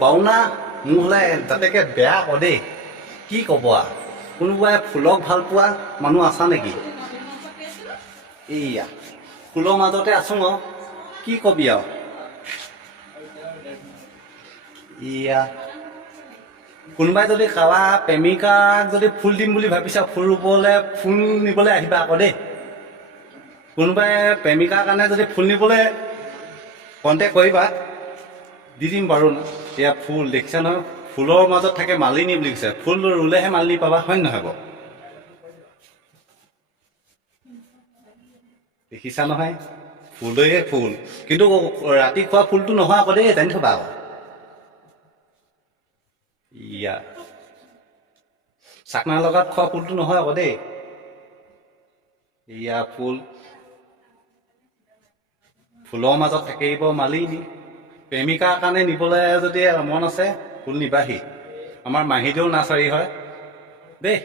বাওনা মোৰ হ'লে যাতেকে বেয়া ক দেই কি ক'ব কোনোবাই ফুলক ভাল পোৱা মানুহ আছা নেকি এইয়া ফুলৰ মাজতে আছো কি কবি আৰু ইয়া কোনোবাই যদি কাৱা প্ৰেমিকাক যদি ফুল দিম বুলি ভাবিছা ফুল ৰুবলৈ ফুল নিবলৈ আহিবা আকৌ দেই কোনোবাই প্ৰেমিকাৰ কাৰণে যদি ফুল নিবলৈ কণ্টেক্ট কৰিবা দি দিম বাৰু এয়া ফুল দেখিছা নহয় ফুলৰ মাজত থাকে মালিনী বুলি কৈছে ফুল ৰুলেহে মালিনী পাবা হয় নহয় বাৰু দেখিছা নহয় ফুলেহে ফুল কিন্তু ৰাতি খোৱা ফুলটো নহয় আকৌ দেই জানি থবা আকৌ ইয়া চাকনাৰ লগত খোৱা ফুলটো নহয় আকৌ দেই ইয়া ফুলৰ মাজত থাকিব মালিনী প্ৰেমিকাৰ কাৰণে নিবলৈ যদি মন আছে ফুল নিবাহি আমাৰ মাহীদেউ নাৰ্চাৰী হয় দেই